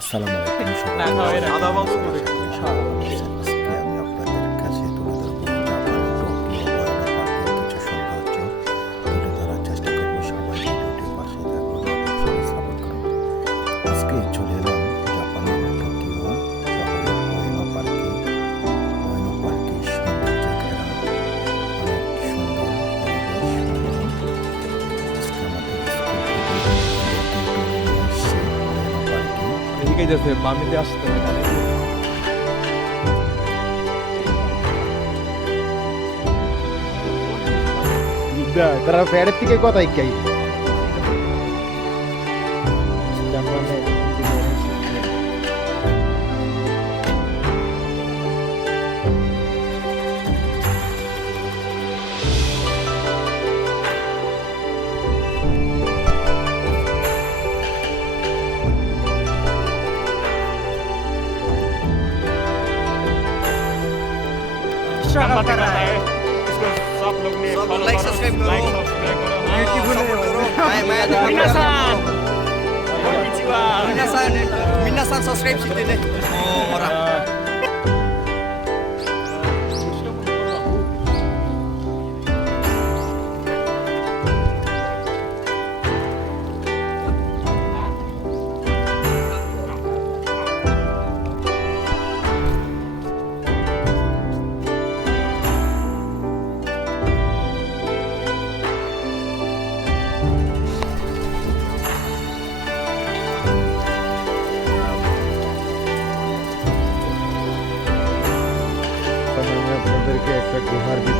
আসসালামু আলাইকুম না সবাইকে। খাওয়াই না। আশা করি সবাই ভালো আছেন। আজকে আমি আপনাদের কাছে তুলে ধরবো জাপানের টোকিও ওয়াটার পার্কের কিছু সৌন্দর্য তুলে ধরার চেষ্টা করব। সবাই ভিডিওটির পাশে থাকুন, অবশ্যই সাপোর্ট করুন। আজকে চলে এলাম জাপানের টোকিও শহরের ওয়েনো পার্কে। ওয়েনো পার্কে সৌন্দর্য ঘেরা অনেক সুন্দর পরিবেশ। আজকে আমাদের স্কুল থেকে একটি ট্যুরে নিয়ে আসছে ওয়েনো পার্কে। এদিকে যেতে বামিতে আসতে হবে না নাকি? তারা ফ্যারের থেকে কথাই কাই জাপানে नंबर तक आता है इसको सब लोग ने सब follow like, करो, subscribe करो। like, subscribe करो, हाँ। Beautiful Minasan! Konnichiwa! 皆さんサブスクライブしてね。もうほら。 আমি আপনাদেরকে একটা গুহার ভিতরে